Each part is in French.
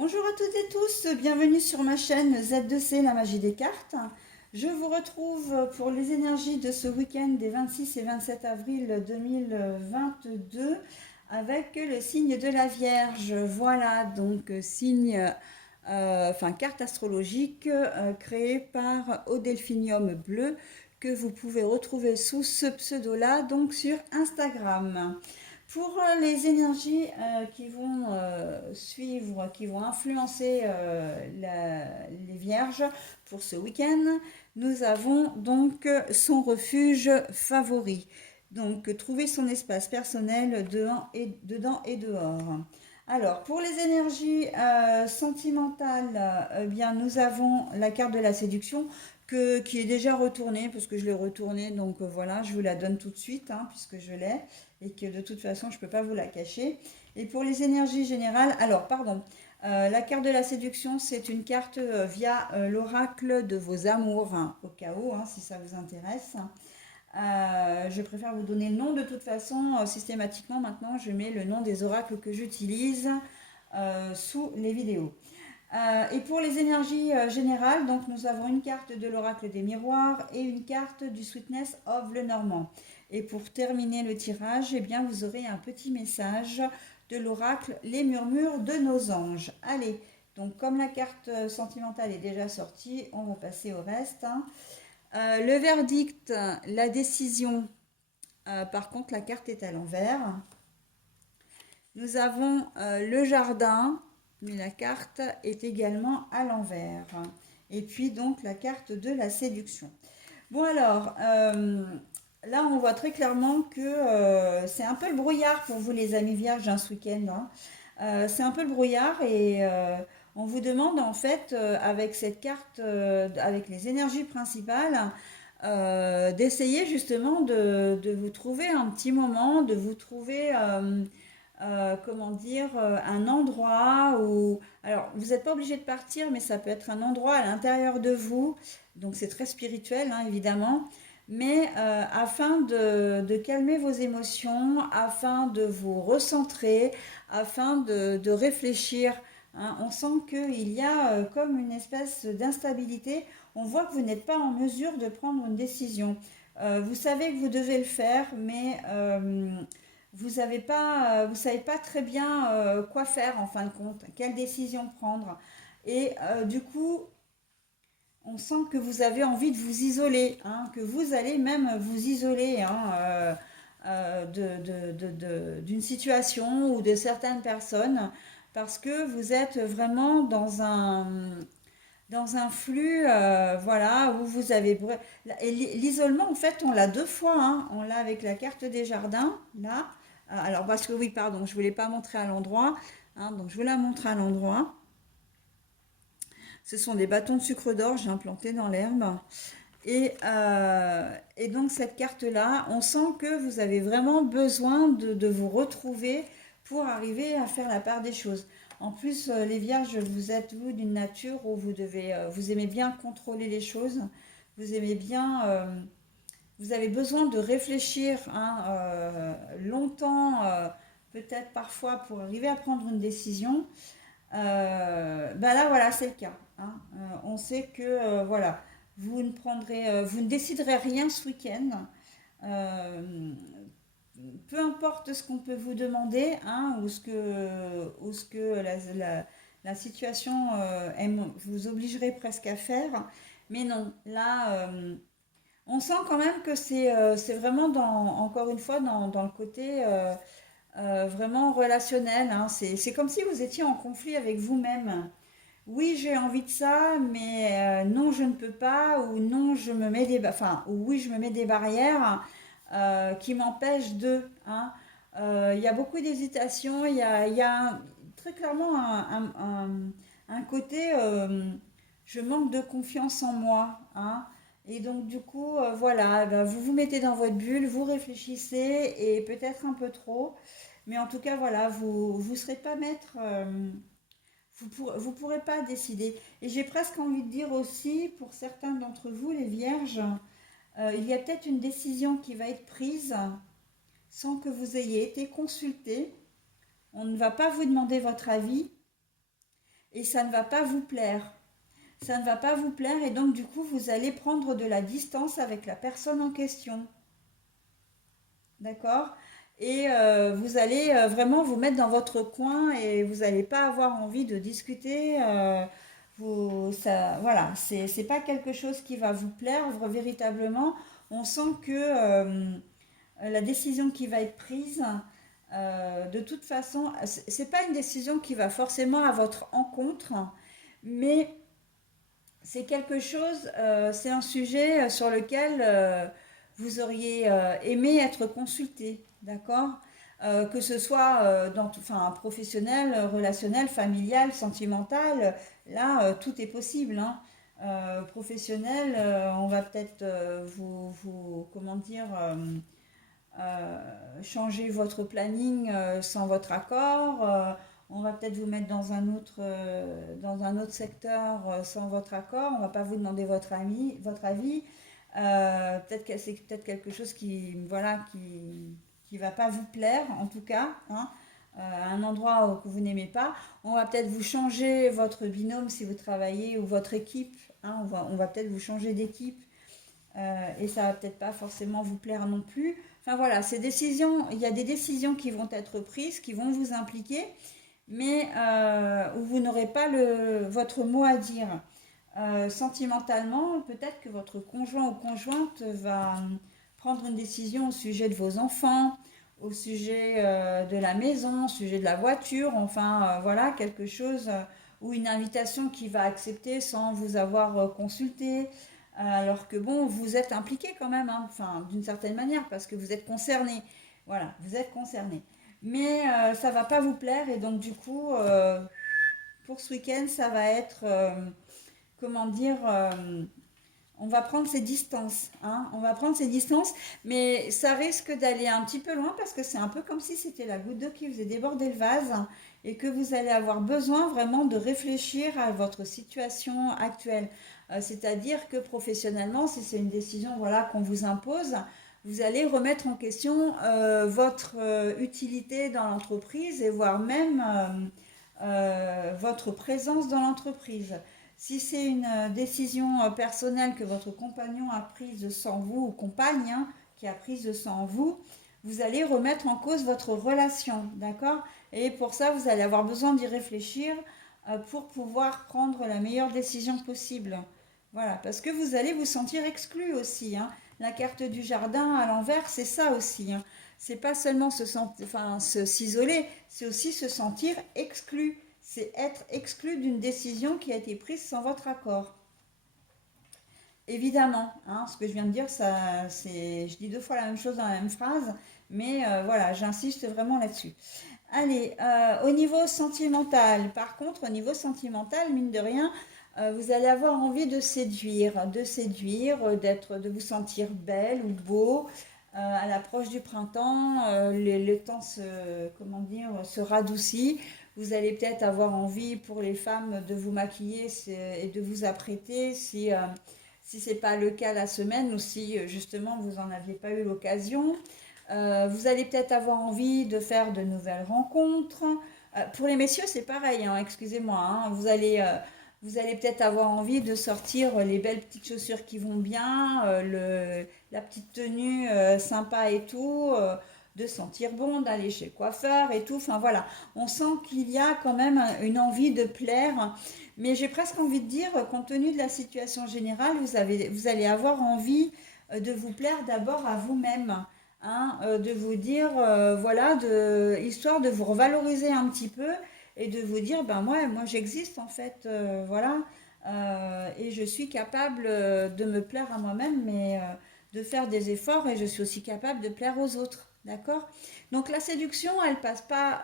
Bonjour à toutes et tous, bienvenue sur ma chaîne Z2C, la magie des cartes. Je vous retrouve pour les énergies de ce week-end des 26 et 27 avril 2022 avec le signe de la Vierge. Voilà, donc signe, carte astrologique créée par Odelphinium Bleu que vous pouvez retrouver sous ce pseudo-là, donc sur Instagram. Pour les énergies qui vont suivre, qui vont influencer les vierges pour ce week-end, nous avons donc son refuge favori. Donc trouver son espace personnel dedans et dehors. Alors pour les énergies sentimentales, bien nous avons la carte de la séduction qui est déjà retournée parce que je l'ai retournée, donc voilà, je vous la donne tout de suite puisque je l'ai et que de toute façon je ne peux pas vous la cacher. Et pour les énergies générales, alors pardon, la carte de la séduction, c'est une carte via l'oracle de vos amours, au cas où, si ça vous intéresse. Je préfère vous donner le nom de toute façon, systématiquement maintenant je mets le nom des oracles que j'utilise sous les vidéos. Et pour les énergies générales, donc nous avons une carte de l'oracle des miroirs et une carte du Sweetness of le Normand. Et pour terminer le tirage, eh bien, vous aurez un petit message de l'oracle Les murmures de nos anges. Allez, donc comme la carte sentimentale est déjà sortie, on va passer au reste. Le verdict, la décision, par contre la carte est à l'envers. Nous avons le jardin, mais la carte est également à l'envers. Et puis donc la carte de la séduction. Bon alors, là on voit très clairement que c'est un peu le brouillard pour vous les amis vierges ce week-end. C'est un peu le brouillard et on vous demande en fait avec cette carte, avec les énergies principales, d'essayer justement de vous trouver un petit moment, de vous trouver comment dire, un endroit où... Alors, vous n'êtes pas obligé de partir, mais ça peut être un endroit à l'intérieur de vous. Donc, c'est très spirituel, évidemment. Mais afin de calmer vos émotions, afin de vous recentrer, afin de réfléchir, on sent qu'il y a comme une espèce d'instabilité. On voit que vous n'êtes pas en mesure de prendre une décision. Vous savez que vous devez le faire, mais vous savez pas très bien quoi faire en fin de compte, quelle décision prendre. Et du coup, on sent que vous avez envie de vous isoler, que vous allez même vous isoler d'une situation ou de certaines personnes parce que vous êtes vraiment dans un flux, voilà, où vous avez... Et l'isolement, en fait, on l'a deux fois. On l'a avec la carte des jardins, là. Alors, parce que oui, pardon, je ne vous l'ai pas montré à l'endroit. Donc, je vous la montre à l'endroit. Ce sont des bâtons de sucre d'or, j'ai implanté dans l'herbe. Et donc, cette carte-là, on sent que vous avez vraiment besoin de vous retrouver pour arriver à faire la part des choses. En plus, les vierges, vous êtes, vous, d'une nature où vous aimez bien contrôler les choses. Vous aimez bien, vous avez besoin de réfléchir longtemps, peut-être parfois, pour arriver à prendre une décision. Là, voilà, c'est le cas. On sait que, voilà, vous ne déciderez rien ce week-end. Euh, Peu importe ce qu'on peut vous demander, ou ce que la situation vous obligerait presque à faire. Mais non, là, on sent quand même que c'est vraiment, encore une fois, dans le côté vraiment relationnel. C'est comme si vous étiez en conflit avec vous-même. Oui, j'ai envie de ça, mais non, je ne peux pas, ou non, je me mets ou oui, je me mets des barrières qui m'empêchent il y a beaucoup d'hésitation, il y a très clairement un côté, je manque de confiance en moi. Et donc, du coup, voilà, vous vous mettez dans votre bulle, vous réfléchissez, et peut-être un peu trop, mais en tout cas, voilà, vous ne serez pas maître. Vous pourrez pas décider. Et j'ai presque envie de dire aussi, pour certains d'entre vous, les vierges, il y a peut-être une décision qui va être prise sans que vous ayez été consulté. On ne va pas vous demander votre avis, et ça ne va pas vous plaire. Ça ne va pas vous plaire et donc du coup, vous allez prendre de la distance avec la personne en question. D'accord? Et vous allez vraiment vous mettre dans votre coin et vous n'allez pas avoir envie de discuter. Voilà, c'est pas quelque chose qui va vous plaire véritablement. On sent que la décision qui va être prise, de toute façon, c'est pas une décision qui va forcément à votre encontre, mais c'est quelque chose, c'est un sujet sur lequel vous auriez aimé être consulté, d'accord? Que ce soit enfin, professionnel, relationnel, familial, sentimental, là, tout est possible, hein. Professionnel, on va peut-être comment dire, changer votre planning sans votre accord. On va peut-être vous mettre dans un autre secteur sans votre accord. On va pas vous demander votre avis. Peut-être que c'est peut-être quelque chose qui, voilà, qui va pas vous plaire, en tout cas, hein, un endroit que vous n'aimez pas. On va peut-être vous changer votre binôme si vous travaillez ou votre équipe, hein, on va peut-être vous changer d'équipe et ça va peut-être pas forcément vous plaire non plus. Enfin voilà, ces décisions, il y a des décisions qui vont être prises, qui vont vous impliquer, mais où vous n'aurez pas votre mot à dire. Sentimentalement, peut-être que votre conjoint ou conjointe va prendre une décision au sujet de vos enfants, au sujet de la maison, au sujet de la voiture, enfin voilà, quelque chose ou une invitation qu'il va accepter sans vous avoir consulté. Alors que bon, vous êtes impliqué quand même, hein, enfin d'une certaine manière, parce que vous êtes concerné. Voilà, vous êtes concerné. Mais ça va pas vous plaire et donc du coup, pour ce week-end, ça va être, comment dire, on va prendre ses distances, hein, on va prendre ses distances, mais ça risque d'aller un petit peu loin parce que c'est un peu comme si c'était la goutte d'eau qui faisait déborder le vase et que vous allez avoir besoin vraiment de réfléchir à votre situation actuelle. C'est-à-dire que professionnellement, si c'est une décision voilà, qu'on vous impose, vous allez remettre en question votre utilité dans l'entreprise et voire même votre présence dans l'entreprise. Si c'est une décision personnelle que votre compagnon a prise sans vous, ou compagne hein, qui a prise sans vous, vous allez remettre en cause votre relation, d'accord? Et pour ça, vous allez avoir besoin d'y réfléchir pour pouvoir prendre la meilleure décision possible. Voilà, parce que vous allez vous sentir exclu aussi, hein. La carte du jardin à l'envers, c'est ça aussi, hein. C'est pas seulement s'isoler, c'est aussi se sentir exclu. C'est être exclu d'une décision qui a été prise sans votre accord. Évidemment, hein, ce que je viens de dire, je dis deux fois la même chose dans la même phrase, mais voilà, j'insiste vraiment là-dessus. Allez, au niveau sentimental, par contre, au niveau sentimental, mine de rien, vous allez avoir envie de séduire, de vous sentir belle ou beau. À l'approche du printemps, le temps comment dire, se radoucit. Vous allez peut-être avoir envie pour les femmes de vous maquiller et de vous apprêter si ce n'est pas le cas la semaine ou si justement vous n'en aviez pas eu l'occasion. Vous allez peut-être avoir envie de faire de nouvelles rencontres. Pour les messieurs, c'est pareil, hein, excusez-moi. Hein, vous allez peut-être avoir envie de sortir les belles petites chaussures qui vont bien, la petite tenue sympa et tout, de sentir bon, d'aller chez le coiffeur et tout. Enfin voilà, on sent qu'il y a quand même une envie de plaire. Mais j'ai presque envie de dire, compte tenu de la situation générale, vous allez avoir envie de vous plaire d'abord à vous-même. Hein, de vous dire, voilà, histoire de vous revaloriser un petit peu et de vous dire, ben moi j'existe en fait, voilà, et je suis capable de me plaire à moi-même, mais de faire des efforts et je suis aussi capable de plaire aux autres, d'accord? Donc la séduction, elle passe pas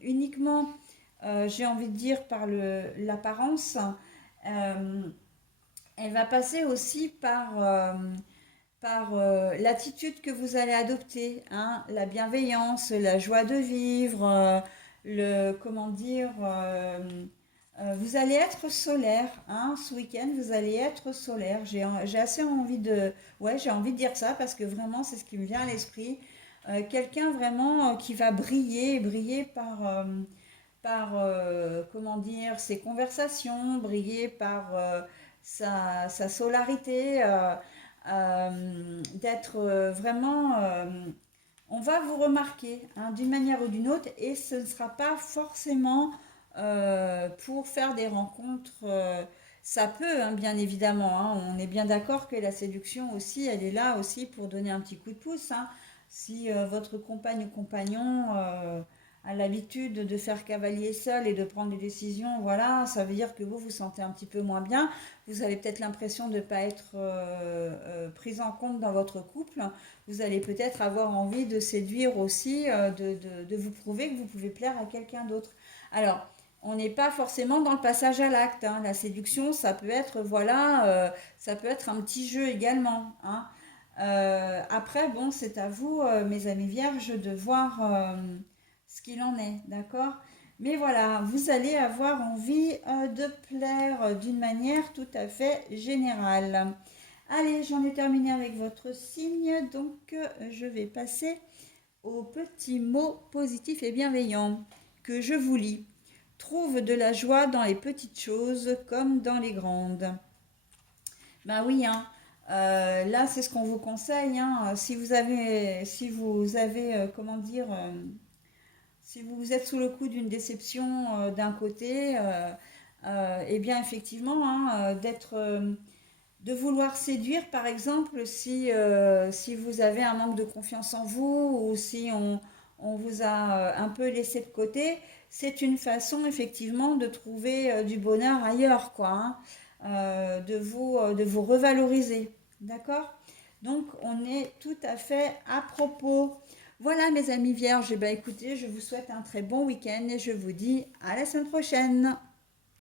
uniquement, j'ai envie de dire, par l'apparence, euh, elle va passer aussi par l'attitude que vous allez adopter, hein, la bienveillance, la joie de vivre, comment dire, vous allez être solaire, hein, ce week-end, vous allez être solaire. J'ai assez envie ouais, j'ai envie de dire ça parce que vraiment, c'est ce qui me vient à l'esprit. Quelqu'un vraiment qui va briller par, comment dire, ses conversations, briller par sa solarité, d'être vraiment... on va vous remarquer hein, d'une manière ou d'une autre et ce ne sera pas forcément pour faire des rencontres. Ça peut, hein, bien évidemment. Hein, on est bien d'accord que la séduction aussi, elle est là aussi pour donner un petit coup de pouce. Hein. Si votre compagne ou compagnon a l'habitude de faire cavalier seul et de prendre des décisions, voilà, ça veut dire que vous vous sentez un petit peu moins bien. Vous avez peut-être l'impression de ne pas être prise en compte dans votre couple. Vous allez peut-être avoir envie de séduire aussi, de vous prouver que vous pouvez plaire à quelqu'un d'autre. Alors, on n'est pas forcément dans le passage à l'acte. Hein. La séduction, ça peut être, voilà, ça peut être un petit jeu également. Hein. Après, bon, c'est à vous, mes amis vierges, de voir ce qu'il en est, d'accord? Mais voilà, vous allez avoir envie de plaire d'une manière tout à fait générale. Allez, j'en ai terminé avec votre signe, donc je vais passer aux petits mots positifs et bienveillants que je vous lis. Trouve de la joie dans les petites choses comme dans les grandes. Ben oui, hein. Là c'est ce qu'on vous conseille. Hein. Si vous avez, comment dire, si vous êtes sous le coup d'une déception d'un côté, eh bien effectivement, hein, de vouloir séduire, par exemple, si vous avez un manque de confiance en vous ou si on vous a un peu laissé de côté, c'est une façon effectivement de trouver du bonheur ailleurs, quoi, hein, de vous revaloriser. D'accord? Donc, on est tout à fait à propos. Voilà, mes amis vierges. Eh bien, écoutez, je vous souhaite un très bon week-end et je vous dis à la semaine prochaine.